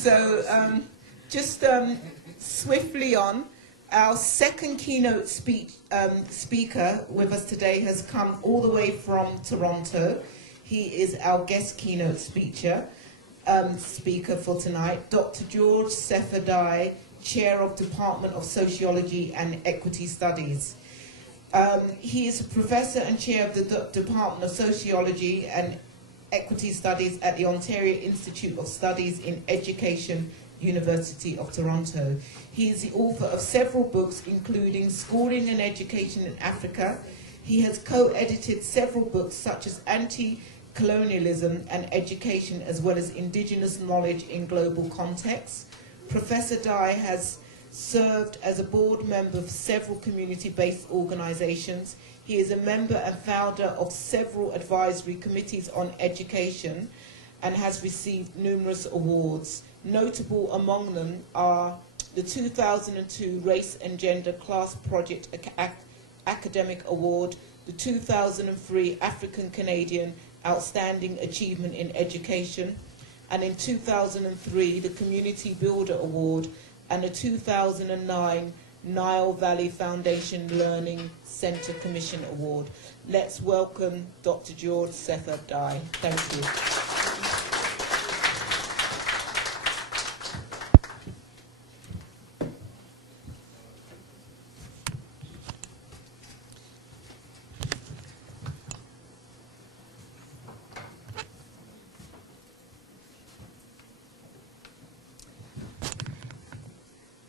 So just swiftly on, our second keynote speaker with us today has come all the way from Toronto. He is our guest keynote speaker for tonight, Dr. George Sefa Dei, Chair of Department of Sociology and Equity Studies. He is a professor and chair of the Department of Sociology and Equity Studies at the Ontario Institute of Studies in Education, University of Toronto. He is the author of several books, including Schooling and Education in Africa. He has co-edited several books such as Anti-Colonialism and Education, as well as Indigenous Knowledge in Global Contexts. Professor Dei has served as a board member of several community-based organizations. He is a member and founder of several advisory committees on education and has received numerous awards. Notable among them are the 2002 Race and Gender Class Project Academic Award, the 2003 African Canadian Outstanding Achievement in Education, and in 2003 the Community Builder Award, and the 2009 Nile Valley Foundation Learning Center Commission Award. Let's welcome Dr. George Sefa Dei. Thank you.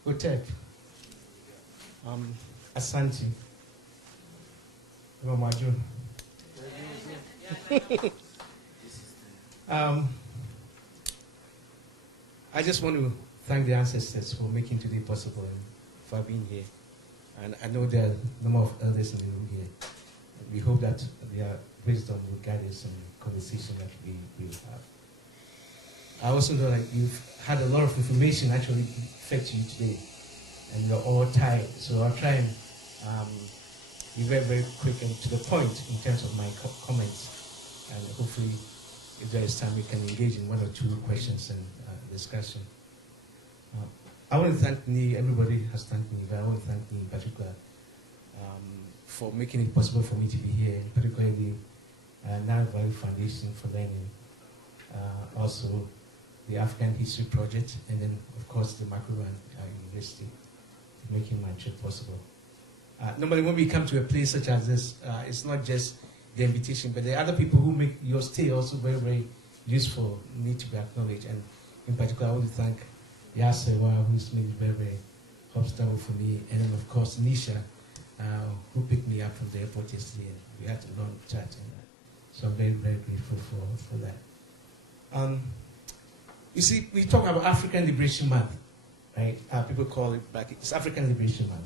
Good. Asante. Romaju. I just want to thank the ancestors for making today possible and for being here. And I know there are a number of elders in the room here. And we hope that their wisdom will guide us in the conversation that we will have. I also know that you've had a lot of information actually fed to you today, and you're all tired. So I'll try and be very, very quick and to the point in terms of my comments. And hopefully, if there is time, we can engage in one or two questions and discussion. I want to thank Ni, everybody has thanked me, but I want to thank Ni in particular for making it possible for me to be here, particularly the Nile Valley Foundation for Learning, also the African History Project, and then, of course, the Macquarie University, making my trip possible. Normally, when we come to a place such as this, it's not just the invitation, but the other people who make your stay also very, very useful, need to be acknowledged. And in particular, I want to thank Yasewa, who's made it very, very comfortable for me, and then, of course, Nisha, who picked me up from the airport yesterday. We had a long chat, and so I'm very, very grateful for that. You see, we talk about African Liberation Month, right? People call it back, it's African Liberation Month.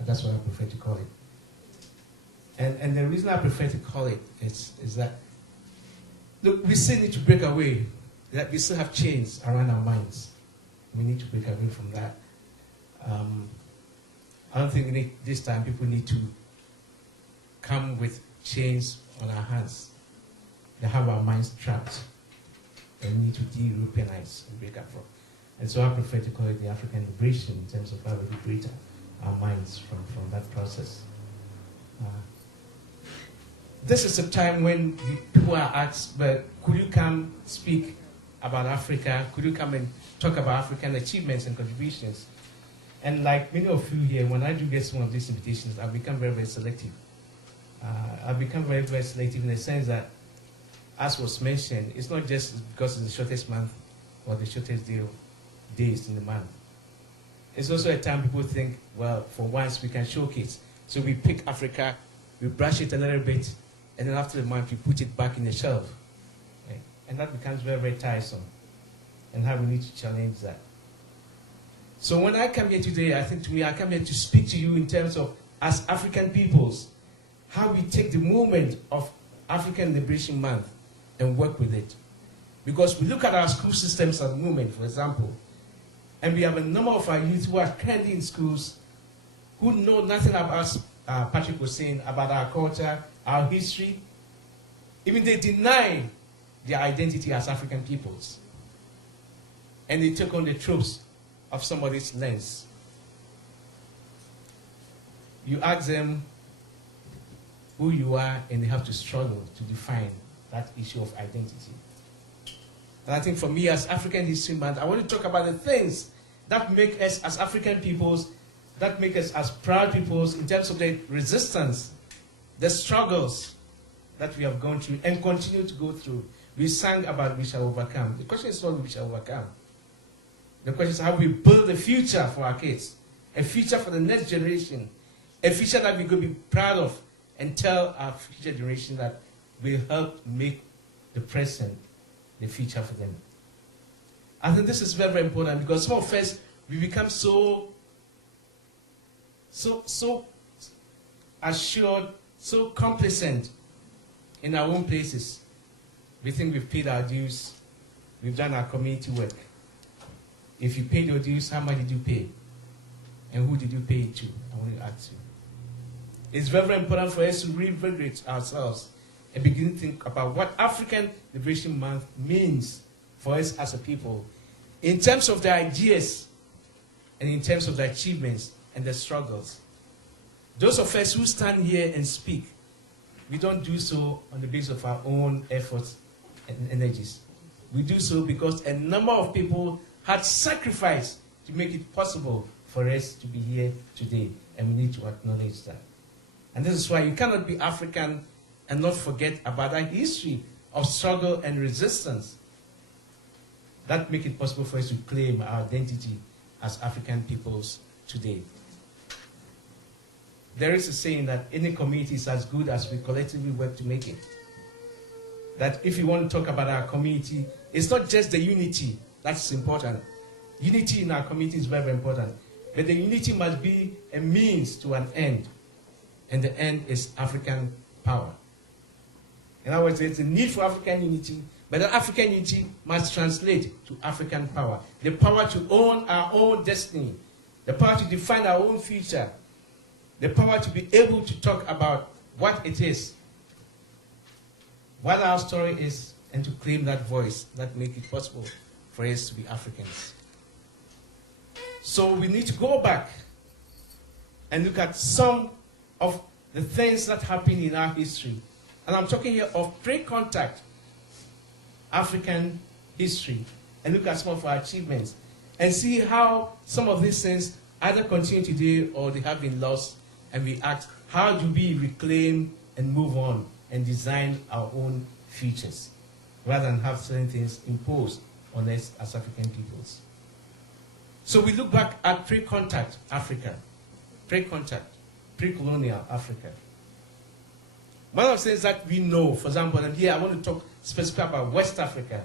That's what I prefer to call it. And the reason I prefer to call it is that, look, we still need to break away, that we still have chains around our minds. We need to break away from that. I don't think this time people need to come with chains on our hands. They have our minds trapped. And we need to de-Europeanize and break up from. And so I prefer to call it the African liberation in terms of how we liberate our minds from that process. This is a time when people are asked, but could you come speak about Africa? Could you come and talk about African achievements and contributions? And like many of you here, when I do get some of these invitations, I've become very, very selective. I've become very, very selective in the sense that, as was mentioned, it's not just because it's the shortest month or the shortest days in the month. It's also a time people think, well, for once we can showcase. So we pick Africa, we brush it a little bit, and then after the month we put it back in the shelf. Right? And that becomes very, very tiresome. And how we need to challenge that. So when I come here today, I think to me, I come here to speak to you in terms of, as African peoples, how we take the moment of African Liberation Month and work with it. Because we look at our school systems at the moment, for example, and we have a number of our youth who are currently in schools who know nothing about us, Patrick was saying, about our culture, our history. Even they deny their identity as African peoples. and they take on the tropes of somebody's lens. You ask them who you are, and they have to struggle to define that issue of identity. And I think for me as African History Month, I want to talk about the things that make us as African peoples, that make us as proud peoples in terms of the resistance, the struggles that we have gone through and continue to go through. We sang about we shall overcome. The question is not we shall overcome. The question is how we build a future for our kids, a future for the next generation, a future that we're going to be proud of and tell our future generation that will help make the present the future for them. I think this is very, very important because some of us, we become so assured, so complacent in our own places. We think we've paid our dues, we've done our community work. If you paid your dues, how much did you pay? And who did you pay it to? I want to ask you. It's very, very important for us to reinvigorate ourselves and begin to think about what African Liberation Month means for us as a people in terms of the ideas and in terms of the achievements and the struggles. Those of us who stand here and speak, we don't do so on the basis of our own efforts and energies. We do so because a number of people had sacrificed to make it possible for us to be here today, and we need to acknowledge that. And this is why you cannot be African and not forget about our history of struggle and resistance that make it possible for us to claim our identity as African peoples today. There is a saying that any community is as good as we collectively work to make it. That if you want to talk about our community, it's not just the unity that's important. Unity in our community is very, very important. But the unity must be a means to an end. And the end is African power. In other words, there's a need for African unity, but the African unity must translate to African power. The power to own our own destiny. The power to define our own future. The power to be able to talk about what it is, what our story is, and to claim that voice that makes it possible for us to be Africans. So we need to go back and look at some of the things that happened in our history. And I'm talking here of pre-contact African history, and look at some of our achievements and see how some of these things either continue today or they have been lost, and we ask, how do we reclaim and move on and design our own futures rather than have certain things imposed on us as African peoples. So we look back at pre-contact Africa, pre-contact, pre-colonial Africa. One of the things that we know, for example, and here I want to talk specifically about West Africa,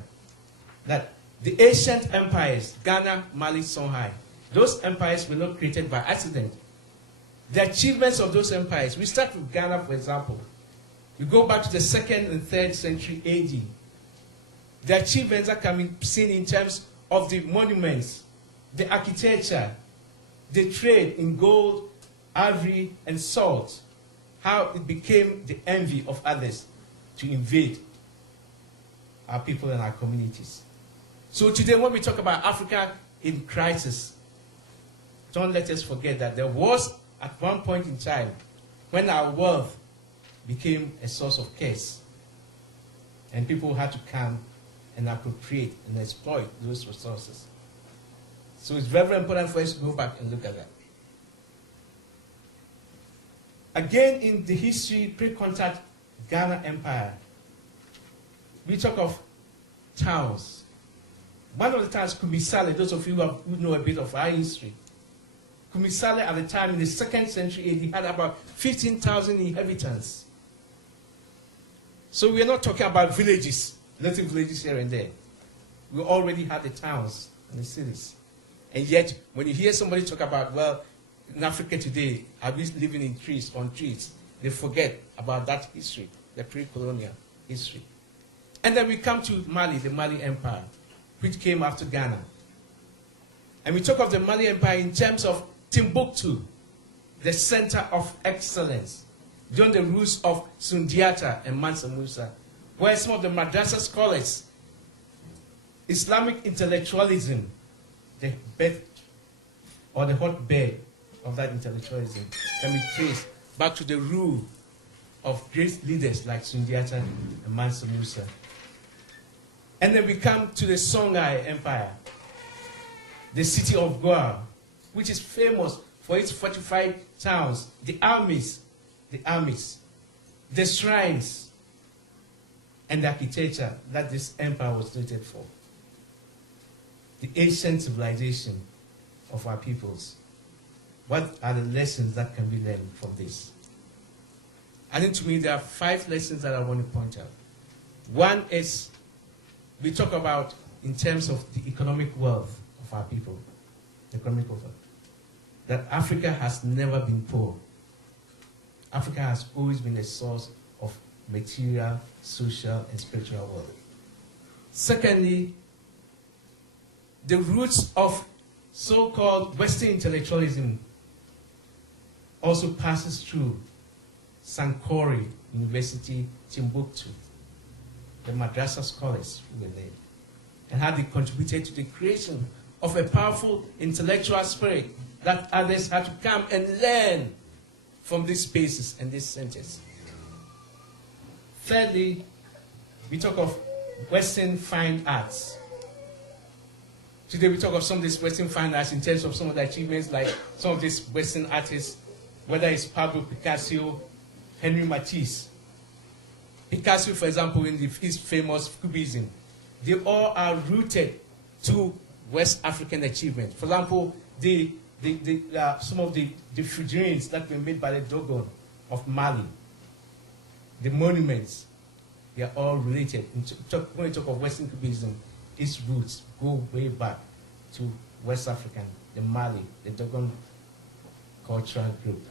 that the ancient empires, Ghana, Mali, Songhai, those empires were not created by accident. The achievements of those empires, we start with Ghana, for example. We go back to the 2nd and 3rd century AD. The achievements that can be seen in terms of the monuments, the architecture, the trade in gold, ivory, and salt, how it became the envy of others to invade our people and our communities. So today when we talk about Africa in crisis, don't let us forget that there was at one point in time when our wealth became a source of curse, and people had to come and appropriate and exploit those resources. So it's very, very important for us to go back and look at that. Again, in the history, pre-contact Ghana Empire, we talk of towns. One of the towns, Kumisale, those of you who know a bit of our history, Kumisale at the time in the 2nd century AD had about 15,000 inhabitants. So we are not talking about villages, little villages here and there. We already had the towns and the cities. And yet, when you hear somebody talk about, well, in Africa today, are we living in trees, on trees? They forget about that history, the pre-colonial history. And then we come to Mali, the Mali Empire, which came after Ghana. And we talk of the Mali Empire in terms of Timbuktu, the center of excellence, during the rules of Sundiata and Mansa Musa, where some of the madrasa scholars, Islamic intellectualism, the birth or the hotbed of that intellectualism can be traced back to the rule of great leaders like Sundiata and Mansa Musa. And then we come to the Songhai Empire, the city of Goa, which is famous for its fortified towns, the armies, the shrines, and the architecture that this empire was noted for. The ancient civilization of our peoples. What are the lessons that can be learned from this? I think to me there are 5 lessons that I want to point out. One is, we talk about in terms of the economic wealth of our people, economic wealth, that Africa has never been poor. Africa has always been a source of material, social, and spiritual wealth. Secondly, the roots of so-called Western intellectualism also passes through Sankore University, Timbuktu, the madrasa scholars who were there, and how they contributed to the creation of a powerful intellectual spirit that others had to come and learn from these spaces and these centers. Thirdly, we talk of Western fine arts. Today we talk of some of these Western fine arts in terms of some of the achievements, like some of these Western artists, whether it's Pablo Picasso, Henri Matisse. Picasso, for example, in his famous Cubism, they all are rooted to West African achievements. For example, some of the figurines that were made by the Dogon of Mali, the monuments, they are all related. When we talk of Western Cubism, its roots go way back to West African, the Mali, the Dogon cultural group.